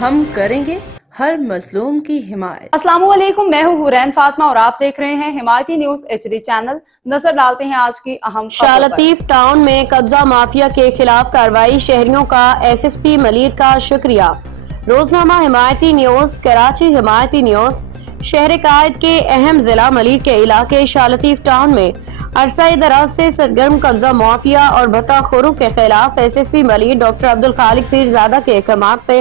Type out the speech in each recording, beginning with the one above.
ہم کریں گے ہر مظلوم کی حمایت۔ السلام علیکم، میں ہوں حورین فاطمہ اور آپ دیکھ رہے ہیں حمایتی نیوز HD چینل۔ نظر ڈالتے ہیں آج کی اہم خبروں پر۔ شاہ لطیف ٹاؤن میں قبضہ مافیا کے خلاف کارروائی، شہریوں کا SSP ملیر کا شکریہ۔ روزنامہ حمایتی نیوز کراچی۔ حمایتی نیوز شہر قائد کے اہم ضلع ملیر کے علاقے شاہ لطیف ٹاؤن میں عرصہ دراز سے سرگرم قبضہ مافیا اور بھتہ خوروں کے خلاف SSP ملیر ڈاکٹر عبدالخالق پیرزادہ کے احکامات پہ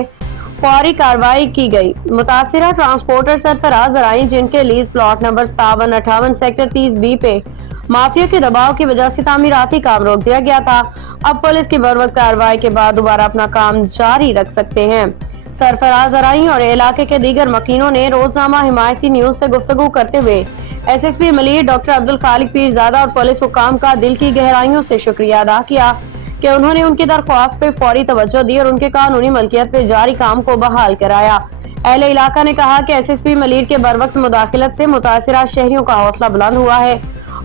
فوری کارروائی کی گئی۔ متاثرہ ٹرانسپورٹر سرفراز ذرائع جن کے lease plot number 5758 sector 30B پہ مافیا کے دباؤ کی وجہ سے تعمیراتی کام روک دیا گیا تھا، اب پولیس کی بروقت کارروائی کے بعد دوبارہ اپنا کام جاری رکھ سکتے ہیں۔ سرفراز ذرائع اور علاقے کے دیگر مکینوں نے روزنامہ حمایتی نیوز سے گفتگو کرتے ہوئے SSP ملیر ڈاکٹر عبدالخالق پیرزادہ اور پولیس حکام کا دل کی گہرائیوں سے شکریہ ادا کیا کہ انہوں نے ان کی درخواست پہ فوری توجہ دی اور ان کے قانونی ملکیت پہ جاری کام کو بحال کرایا۔ اہل علاقہ نے کہا کہ SSP ملیر کے بروقت مداخلت سے متاثرہ شہریوں کا حوصلہ بلند ہوا ہے۔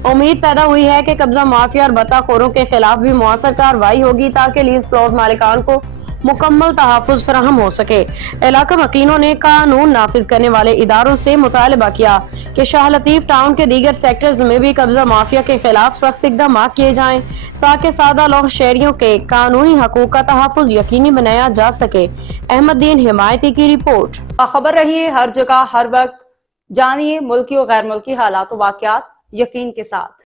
امید پیدا ہوئی ہے کہ قبضہ مافیا اور بھتہ خوروں کے خلاف بھی مؤثر کارروائی ہوگی تاکہ لیز پلاٹ مالکان کو مکمل تحفظ فراہم ہو سکے۔ علاقہ مکینوں نے قانون نافذ کرنے والے اداروں سے مطالبہ کیا کہ شاہ لطیف ٹاؤن کے دیگر سیکٹرز میں بھی قبضہ مافیا کے خلاف سخت اقدامات کیے جائیں تاکہ سادہ لوگ شہریوں کے قانونی حقوق کا تحفظ یقینی بنایا جا سکے۔ احمد دین حمایتی کی رپورٹ۔ باخبر رہیے ہر جگہ ہر وقت، جانیے ملکی و غیر ملکی حالات و واقعات یقین کے ساتھ۔